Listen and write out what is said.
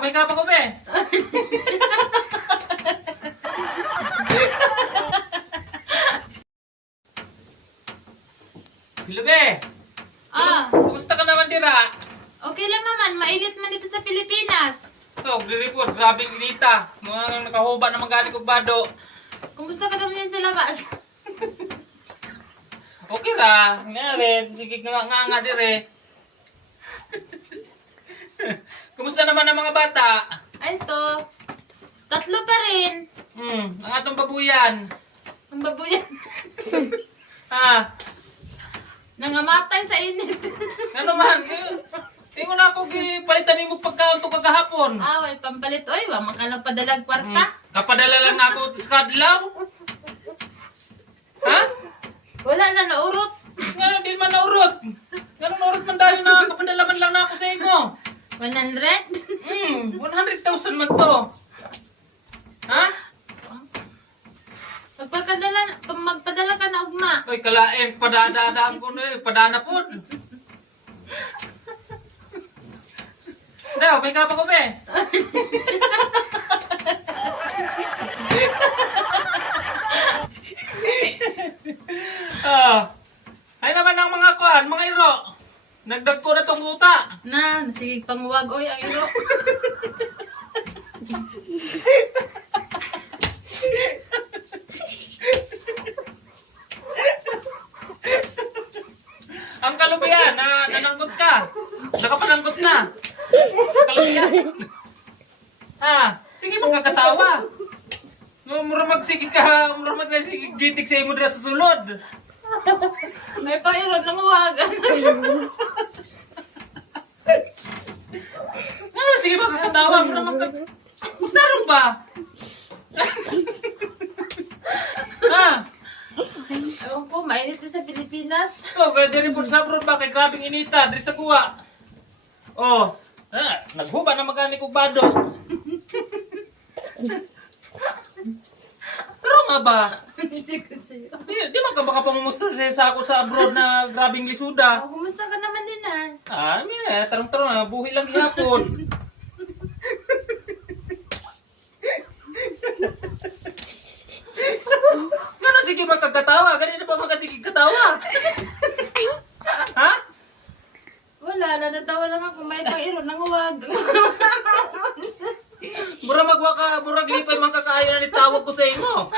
Daw, may kapa ko be. Hello be. Kumusta ka naman dira? Okay lang naman, mainit man dito sa Pilipinas. So, report, grabing inita. Mga nakahuba na magaling kong bado. Kumusta ka naman yan sa labas? Okay ra. Nga rin, sige nga dire. Kumusta naman ang mga bata? Ay, ito. 3 pa rin. Ang atong babuyan. Ang babuyan. Ha? Nangamatay sa init. Ano man? Tingnan na ako palitan mo pagkaon to kagahapon. Way pampalit. Oy, wa man ka nagpadalag kwarta. Kapadala lang na ako sa kadlaw. Ha? Wala na naurot. Nga, di man naurot. Nga naurot man dahil na kapadala man lang na ako sa imo. 100? 100,000 man to. Ha? Magpadala ka na ugma. Oy, kalain, padadaan po na eh. Padana po. Daw, may kapa ko be. Ay naman ang mga kuan, mga iro. Nagdag ko na tong uta. Na, sige panguwag. Oy, ang iro. Ang kalubayan, nananggot ka. Nakapananggot na. Kalubayan. Ha, sige magkakatawa. Mura magsigig ka, mura magsigig gitik sa imo dira sa sulod. May pairod lang uwag. Ano, sige magkakatawa, mura magtarong ba? Ha? Ewan ko, mainit din sa Pilipinas. So, kaya diri po sa abroad ba, kay grabing inita, diri sa kuwa. Oh, naghuba na magani kong bado. Pero nga ba, Sige sa'yo. di man ka baka pamumusta sa ako sa abroad na grabing lisuda. Kumusta ka naman din Tarong-tarong, buhi lang gihapon. Ano, sige magkakatawa, ganito pa magkasigig katawa. Ha? Wala, natatawa lang ako. May pairod lang uwag. Mura magwa ka, murag lipay man kakaayo na nitawag ko sa imo.